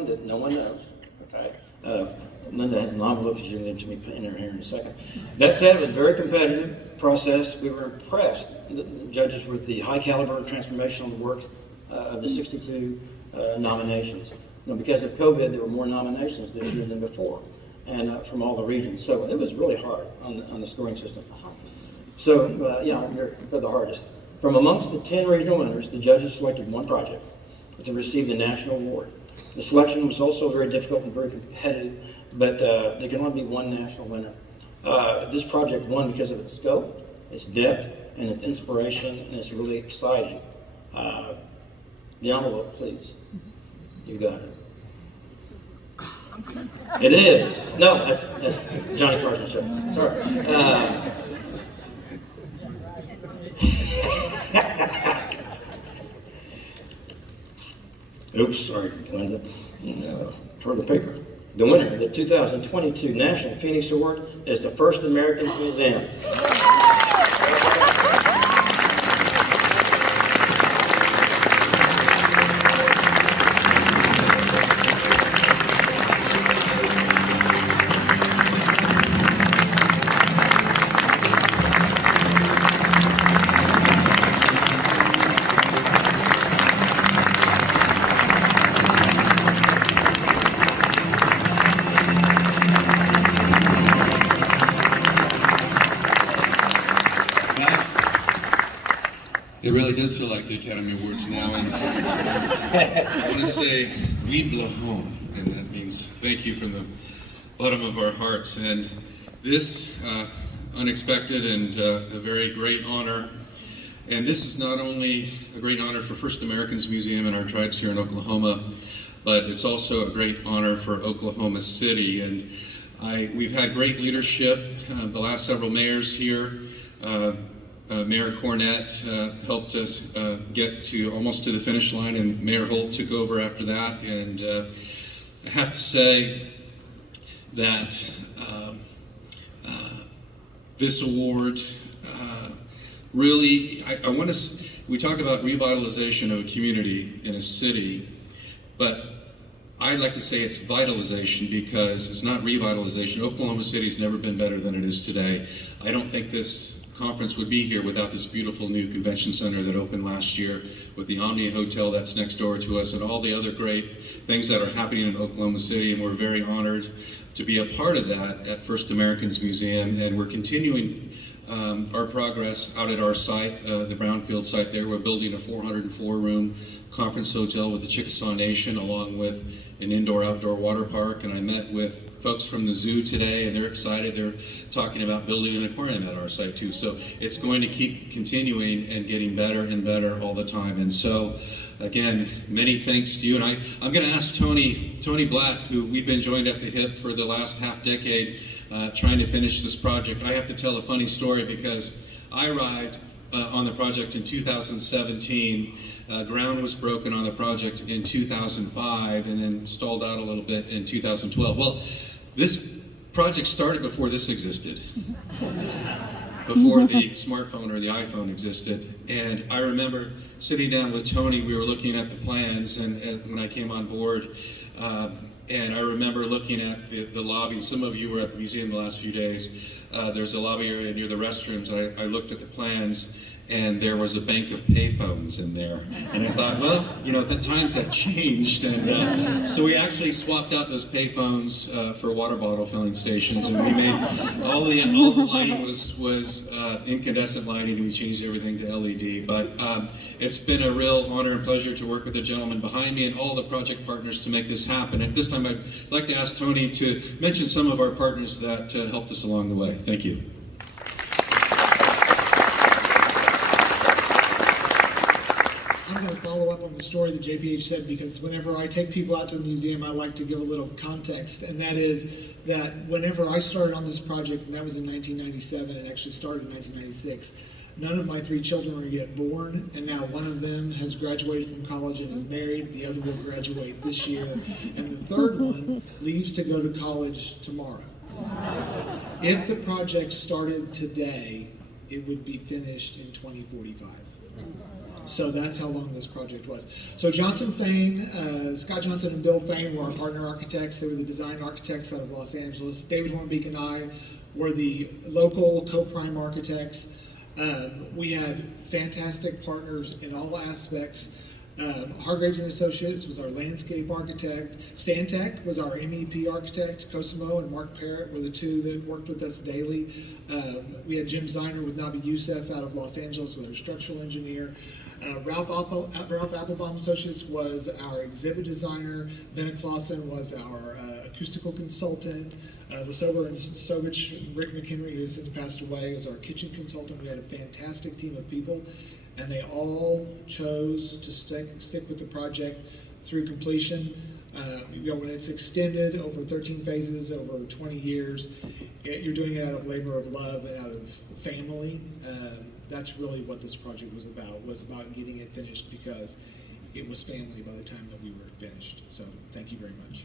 one that no one knows, okay? Linda has an envelope that you're going to be putting in her here in a second. That said, it was a very competitive process. We were impressed, the judges, with the high caliber and transformational work of the 62 nominations. Because of COVID, there were more nominations this year than before, and from all the regions. So it was really hard on the scoring system. So, for the hardest. From amongst the 10 regional winners, the judges selected one project to receive the national award. The selection was also very difficult and very competitive, but there can only be one national winner. This project won because of its scope, its depth, and its inspiration, and it's really exciting. The envelope, please. You got it. It is. No, that's Johnny Carson's show. Sorry. Oops, sorry, Linda. Toward the paper. The winner of the 2022 National Phoenix Award is the First American Museum. It really does feel like the Academy Awards now, and I want to say, vive la home, and that means thank you from the bottom of our hearts. And this unexpected and a very great honor, and this is not only a great honor for First Americans Museum and our tribes here in Oklahoma, but it's also a great honor for Oklahoma City. And we've had great leadership, the last several mayors here. Mayor Cornett helped us get to almost to the finish line, and Mayor Holt took over after that. And I have to say that this award really, I want to, we talk about revitalization of a community in a city, but I like to say it's vitalization, because it's not revitalization. Oklahoma City has never been better than it is today. I don't think this conference would be here without this beautiful new convention center that opened last year, with the Omni Hotel that's next door to us, and all the other great things that are happening in Oklahoma City. And we're very honored to be a part of that at First Americans Museum. And we're continuing our progress out at our site, the Brownfields site there. We're building a 404-room conference hotel with the Chickasaw Nation, along with an indoor-outdoor water park. And I met with folks from the zoo today, and they're excited. They're talking about building an aquarium at our site too. So it's going to keep continuing and getting better and better all the time. And so, again, many thanks to you. And I'm going to ask Tony Black, who we've been joined at the hip for the last half decade, trying to finish this project. I have to tell a funny story, because I arrived on the project in 2017. Ground was broken on the project in 2005, and then stalled out a little bit in 2012. Well, this project started before this existed, before the smartphone or the iPhone existed. And I remember sitting down with Tony, we were looking at the plans, and when I came on board, and I remember looking at the lobby. Some of you were at the museum the last few days. There's a lobby area near the restrooms. I looked at the plans, and there was a bank of payphones in there. And I thought, well, the times have changed. And so we actually swapped out those payphones for water bottle filling stations. And we made, all the lighting was incandescent lighting, and we changed everything to LED. But it's been a real honor and pleasure to work with the gentleman behind me and all the project partners to make this happen. At this time, I'd like to ask Tony to mention some of our partners that helped us along the way. Thank you. I'm going to follow up on the story that JPH said, because whenever I take people out to the museum, I like to give a little context, and that is that whenever I started on this project, and that was in 1997, it actually started in 1996, none of my 3 children were yet born, and now one of them has graduated from college and is married, the other will graduate this year, and the third one leaves to go to college tomorrow. If the project started today, it would be finished in 2045. So that's how long this project was. So Johnson Fain, Scott Johnson and Bill Fain were our partner architects. They were the design architects out of Los Angeles. David Hornbeek and I were the local co-prime architects. We had fantastic partners in all aspects. Hargraves and Associates was our landscape architect. Stantec was our MEP architect. Cosimo and Mark Parrott were the two that worked with us daily. We had Jim Ziner with Nabi Youssef out of Los Angeles with our structural engineer. Ralph Applebaum Associates was our exhibit designer. Bennett Clausen was our acoustical consultant. Lesober and Sovich, Rick McHenry, who has since passed away, was our kitchen consultant. We had a fantastic team of people, and they all chose to stick with the project through completion. When it's extended over 13 phases, over 20 years, you're doing it out of labor of love and out of family. That's really what this project was about getting it finished, because it was family by the time that we were finished. So thank you very much.